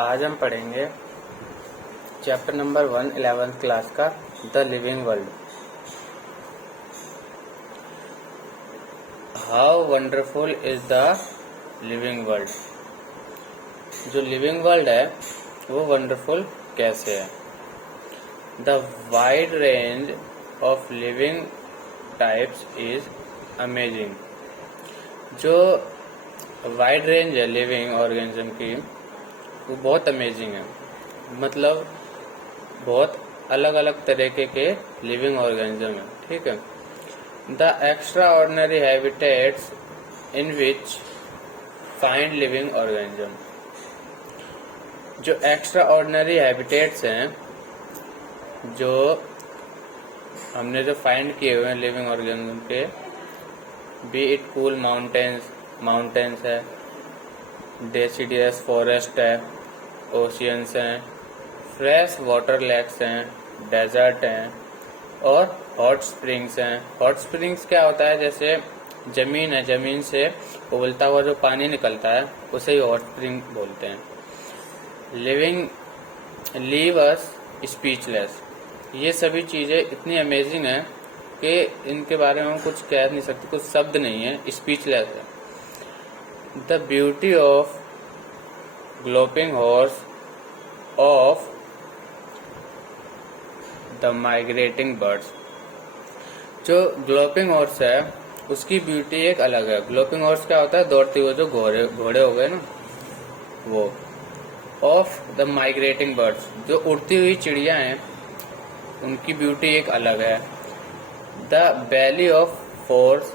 आज हम पढ़ेंगे चैप्टर नंबर 1 11th क्लास का the living world. How wonderful is the living world. जो लिविंग वर्ल्ड है वो वंडरफुल कैसे है। The wide range of living types is amazing. जो वाइड रेंज है लिविंग ऑर्गेनिज्म की वो बहुत अमेजिंग है, मतलब बहुत अलग अलग तरीके के लिविंग ऑर्गेनिज्म है। ठीक है। The extra ordinary habitats in which find living organism. जो एक्स्ट्रा ऑर्डिनरी हैबिटेट्स हैं जो हमने जो फाइंड किए हुए हैं लिविंग ऑर्गेनिज्म के, बी इट कूल माउंटेन्स है, डेसिडियस फॉरेस्ट है, ओशियंस हैं, फ्रेश वाटर लेक्स हैं, डेजर्ट हैं और हॉट स्प्रिंग्स हैं। हॉट स्प्रिंग्स क्या होता है, जैसे जमीन है, जमीन से उबलता हुआ जो पानी निकलता है उसे ही हॉट स्प्रिंग बोलते हैं। Living leave us speechless. ये सभी चीजें इतनी अमेजिंग हैं कि इनके बारे में हम कुछ कह नहीं सकते, कुछ शब्द नहीं है, स्पीचलेस है। The beauty of galloping horse of the migrating birds. जो ग्लोपिंग हॉर्स है उसकी ब्यूटी एक अलग है। ग्लोपिंग हॉर्स क्या होता है, दौड़ते हुए जो घोड़े हो गए ना वो। ऑफ द माइग्रेटिंग बर्ड्स, जो उड़ती हुई चिड़िया हैं उनकी ब्यूटी एक अलग है। The valley of force,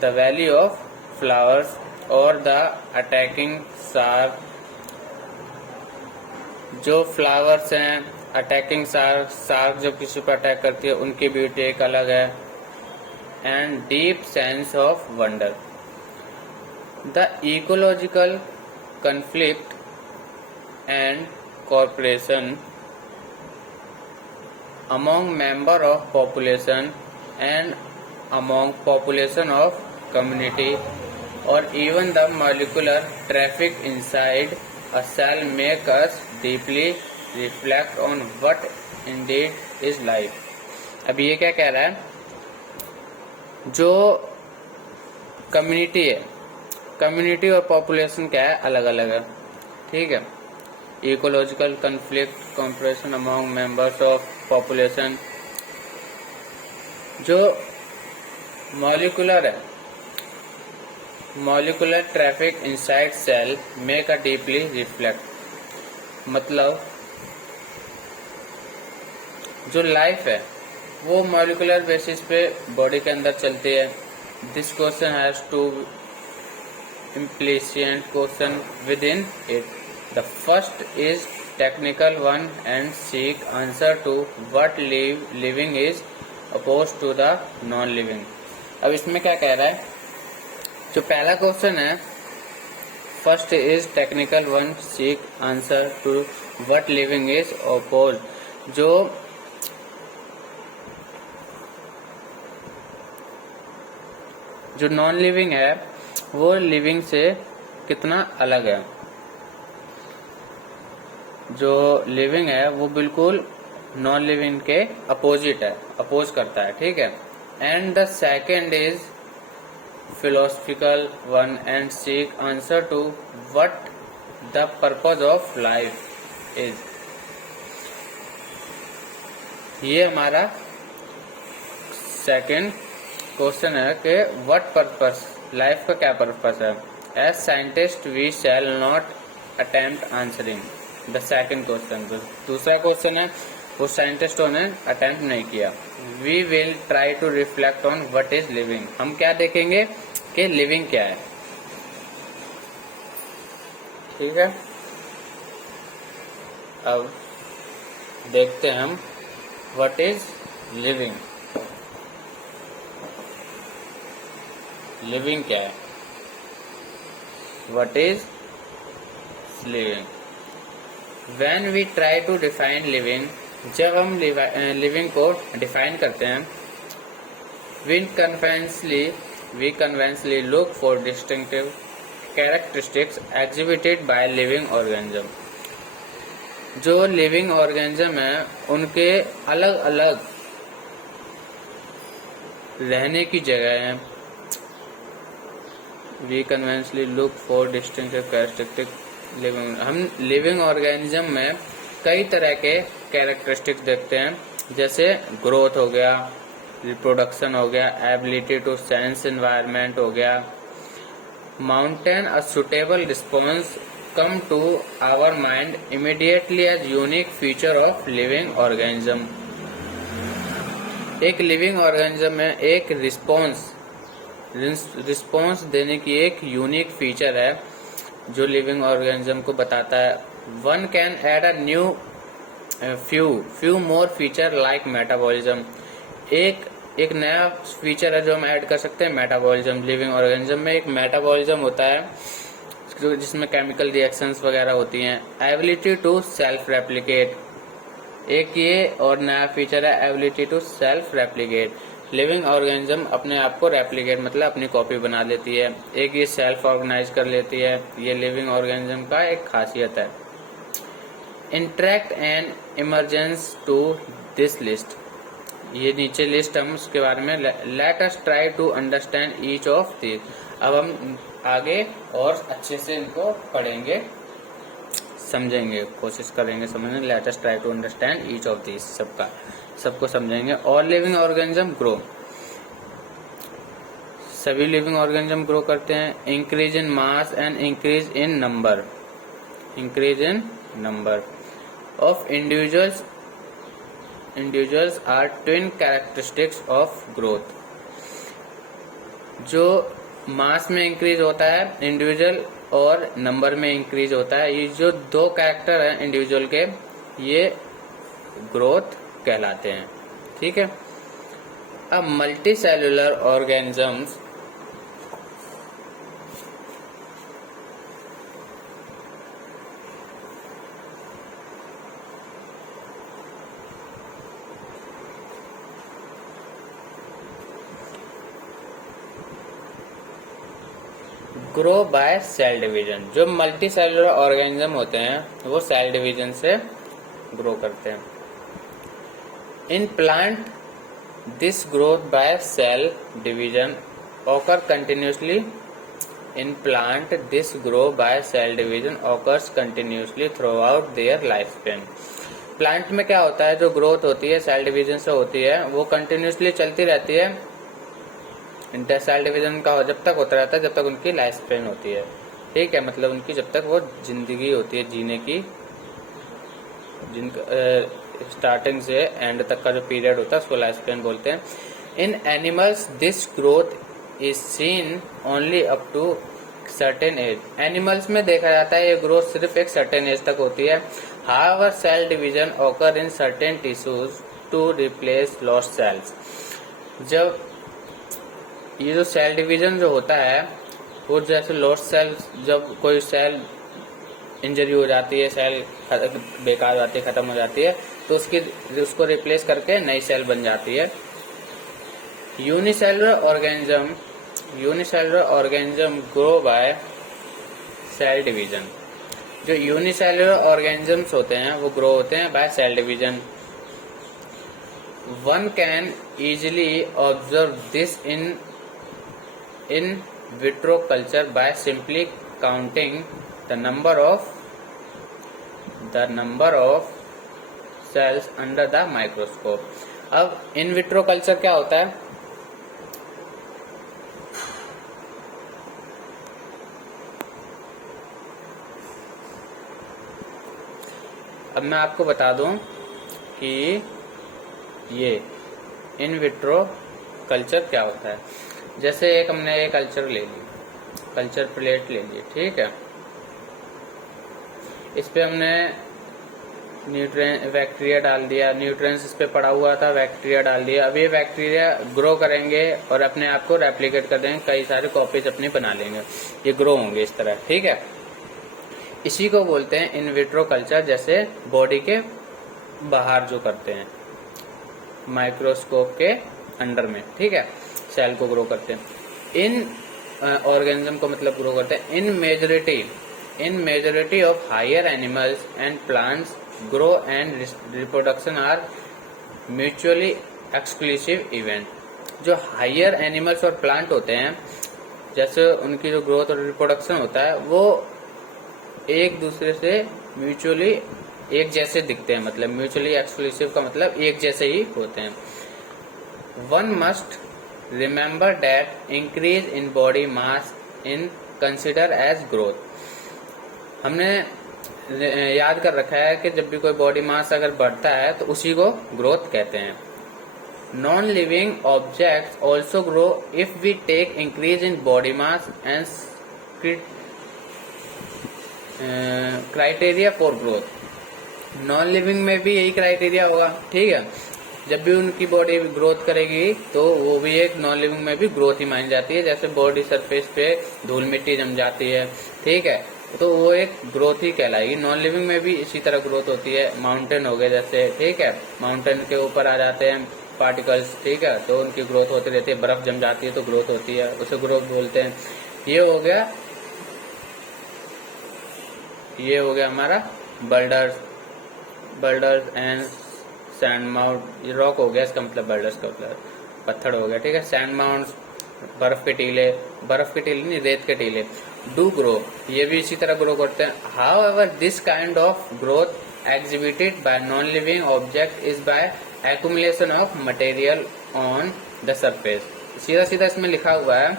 the valley of flowers और द अटैकिंग शार्क। जो फ्लावर्स हैं, अटैकिंग शार्क जो किसी पर अटैक करती है उनकी ब्यूटी एक अलग है। And deep sense of wonder. The ecological conflict and cooperation among member of population and among population of community or even the molecular traffic inside a cell make us deeply reflect on what indeed is life। अब ये क्या कह रहा है, जो community है, community और population क्या है, अलग अलग है। ठीक है। Ecological conflict, cooperation among members of population. जो मॉलिकुलर है, molecular traffic inside cell make a deeply reflect, मतलब जो लाइफ है वो मॉलिकुलर बेसिस पे बॉडी के अंदर चलती है। This question has to implicit question within it. The first is technical one and seek answer to what living is opposed to the non-living। अब इसमें क्या कह रहा है, जो पहला क्वेश्चन है first is technical one, seek answer to what living is opposed। जो नॉन लिविंग है वो लिविंग से कितना अलग है। जो लिविंग है वो बिल्कुल नॉन लिविंग के अपोजिट है, अपोज करता है। ठीक है। And the second is philosophical one and seek answer to what the purpose of life is. ये हमारा सेकेंड क्वेश्चन है कि व्हाट पर्पस, लाइफ का क्या पर्पस है। As scientist we shall not attempt answering the second question. दूसरा question है वो साइंटिस्टों ने अटेम्प्ट नहीं किया। We will try to reflect on what is living. हम क्या देखेंगे कि लिविंग क्या है। ठीक है। अब देखते हैं हम व्हाट इज लिविंग। लिविंग क्या है, what is living. When we try to define living, जब हम लिविंग को डिफाइन करते हैं, we conventionally look for distinctive characteristics exhibited by living organism. जो लिविंग ऑर्गेनिज्म है उनके अलग अलग रहने की जगह है। We conventionally look for distinctive characteristic living. हम लिविंग ऑर्गेनिज्म में कई तरह के कैरेक्टरिस्टिक्स देखते हैं, जैसे ग्रोथ हो गया, रिप्रोडक्शन हो गया, एबिलिटी टू सेंस एनवायरनमेंट हो गया, mountain a suitable response come to our mind immediately as unique feature of living organism। एक लिविंग ऑर्गेनिज्म में एक रिस्पॉन्स देने की एक यूनिक फीचर है जो लिविंग ऑर्गेनिज्म को बताता है। One can add a new few more feature like metabolism. एक नया फीचर है जो हम ऐड कर सकते हैं, मेटाबॉलिज्म। लिविंग ऑर्गेनिज्म में एक मेटाबॉलिज्म होता है जिसमें केमिकल रिएक्शंस वगैरह होती हैं। एबिलिटी टू सेल्फ रेप्लिकेट, एक ये और नया फीचर है ability to self replicate. Living organism अपने आप को रेप्लिकेट मतलब अपनी कॉपी बना लेती है। एक ये सेल्फ ऑर्गेनाइज कर लेती है, ये लिविंग ऑर्गेनिज्म का एक खासियत है। Interact and emergence to this list, ये नीचे लिस्ट हम उसके बारे में। Let us try to understand each of this. अब हम आगे और अच्छे से इनको पढ़ेंगे, समझेंगे, कोशिश करेंगे समझने। Let us try to understand each of this, सबको समझेंगे। ऑल लिविंग ऑर्गेनिज्म ग्रो, सभी लिविंग ऑर्गेनिज्म ग्रो करते हैं। Increase in mass and increase in number, increase in number of individuals are twin characteristics of growth. जो mass में increase होता है individual और नंबर में इंक्रीज होता है, ये जो दो कैरेक्टर हैं इंडिविजुअल के, ये ग्रोथ कहलाते हैं। ठीक है। अब multi cellular organisms grow by cell division. जो मल्टी सेलुलर ऑर्गेनिज्म होते हैं वो सेल डिवीजन से ग्रो करते हैं। In plant this growth by cell division occur continuously. In plant this grow by cell division occurs continuously throughout their life span. Plant में क्या होता है, जो ग्रोथ होती है सेल डिवीजन से होती है, वो कंटिन्यूसली चलती रहती है। सेल डिवीजन का जब तक होता रहता है जब तक उनकी लाइफ स्पेन होती है। ठीक है, मतलब उनकी जब तक वो जिंदगी होती है जीने की, जिनका स्टार्टिंग से एंड तक का जो पीरियड होता है उसको लाइफ स्पेन बोलते हैं। In animals this growth is seen only up to certain age. Animals में देखा जाता है ये ग्रोथ सिर्फ एक सर्टेन एज तक होती है। However cell division occur in certain tissues to replace lost cells. जब ये जो सेल डिवीजन जो होता है वो जैसे लॉस्ट सेल, जब कोई सेल इंजरी हो जाती है, सेल बेकार हो जाती है, खत्म हो जाती है, तो उसको रिप्लेस करके नई सेल बन जाती है। Unicellular organism grow by cell division. जो यूनिसेलुलर ऑर्गेनिजम्स होते हैं वो ग्रो होते हैं by cell division. One can easily observe this in vitro culture by simply counting the number of cells under the microscope। अब इन विट्रो कल्चर क्या होता है, अब मैं आपको बता दूं कि ये इन विट्रो कल्चर क्या होता है। जैसे एक हमने ये कल्चर ले ली, कल्चर प्लेट ले ली, ठीक है, इस पे हमने बैक्टीरिया डाल दिया, न्यूट्रिएंट्स इस पे पड़ा हुआ था, बैक्टीरिया डाल दिया। अब ये बैक्टीरिया ग्रो करेंगे और अपने आप को रेप्लिकेट कर देंगे, कई सारे कॉपीज अपनी बना लेंगे, ये ग्रो होंगे इस तरह। ठीक है, इसी को बोलते हैं इन विट्रो कल्चर। जैसे बॉडी के बाहर जो करते हैं माइक्रोस्कोप के अंडर में, ठीक है, सेल को ग्रो करते हैं। इन ऑर्गेनिज्म को मतलब ग्रो करते हैं। In majority of higher animals and plants grow and reproduction are mutually exclusive event. जो हायर एनिमल्स और प्लांट होते हैं, जैसे उनकी जो ग्रोथ और रिप्रोडक्शन होता है वो एक दूसरे से म्यूचुअली एक जैसे दिखते हैं, मतलब म्यूचुअली एक्सक्लूसिव का मतलब एक जैसे ही होते हैं। One must remember that increase in body mass in consider as growth. हमने याद कर रखा है कि जब भी कोई बॉडी मास अगर बढ़ता है तो उसी को ग्रोथ कहते हैं। Non living objects also grow if we take increase in body mass and criteria for growth. Non living में भी यही क्राइटेरिया होगा, ठीक है। जब भी उनकी बॉडी ग्रोथ करेगी तो वो भी एक नॉन लिविंग में भी ग्रोथ ही मानी जाती है। जैसे बॉडी सरफेस पे धूल मिट्टी जम जाती है, ठीक है, तो वो एक ग्रोथ ही कहलाएगी। नॉन लिविंग में भी इसी तरह ग्रोथ होती है। माउंटेन हो गए जैसे, ठीक है, माउंटेन के ऊपर आ जाते हैं पार्टिकल्स, ठीक है, तो उनकी ग्रोथ होती रहती है। बर्फ जम जाती है तो ग्रोथ होती है, उसे ग्रोथ बोलते हैं। ये हो गया हमारा बल्डर्स एंड सैंड माउंट। रॉक हो गया, इसका मतलब बल्डर्स का मतलब पत्थर हो गया, ठीक है। सैंड माउंट्स बर्फ के टीले नहीं, रेत के टीले डू ग्रो, ये भी इसी तरह ग्रो करते हैं। How ever this kind of growth exhibited by non living object is by accumulation of material on the surface. सीधा सीधा इसमें लिखा हुआ है,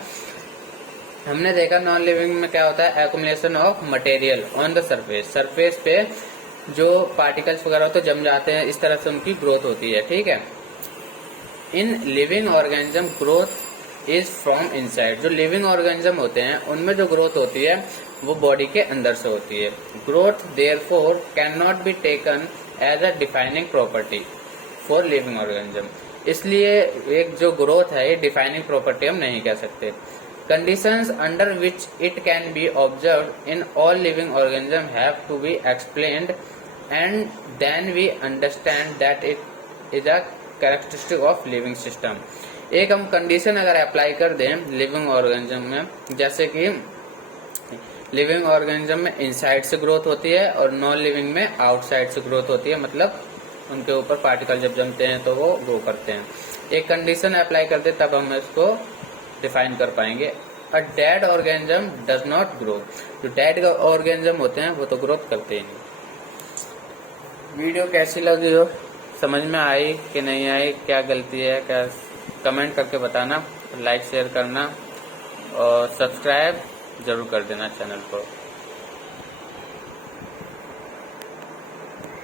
हमने देखा नॉन लिविंग में क्या होता है, accumulation of material on the surface. Surface पे जो पार्टिकल्स वगैरह तो जम जाते हैं, इस तरह से उनकी ग्रोथ होती है, ठीक है। In living organism growth is from inside. जो लिविंग ऑर्गेनिज्म होते हैं उनमें जो ग्रोथ होती है वो बॉडी के अंदर से होती है। Growth therefore can not be taken as a defining property for living organism. इसलिए एक जो ग्रोथ है ये डिफाइनिंग प्रॉपर्टी हम नहीं कह सकते। Conditions under which it can be observed in all living organisms have to be explained, and then we understand that it is a characteristic of living system. एक हम कंडीशन अगर apply कर दें living organism में, जैसे कि living organism में inside से ग्रोथ होती है और नॉन लिविंग में आउटसाइड से ग्रोथ होती है, मतलब उनके ऊपर पार्टिकल जब जमते हैं तो वो ग्रो करते हैं। एक कंडीशन अप्लाई कर दे तब हम इसको डिफाइन कर पाएंगे। A dead organism does not grow. जो डेड ऑर्गेनिज्म होते हैं वो तो ग्रोथ करते ही नहीं। वीडियो कैसी लगी हो, समझ में आई कि नहीं आई, क्या गलती है, क्या, कमेंट करके बताना, लाइक शेयर करना और सब्सक्राइब जरूर कर देना चैनल को।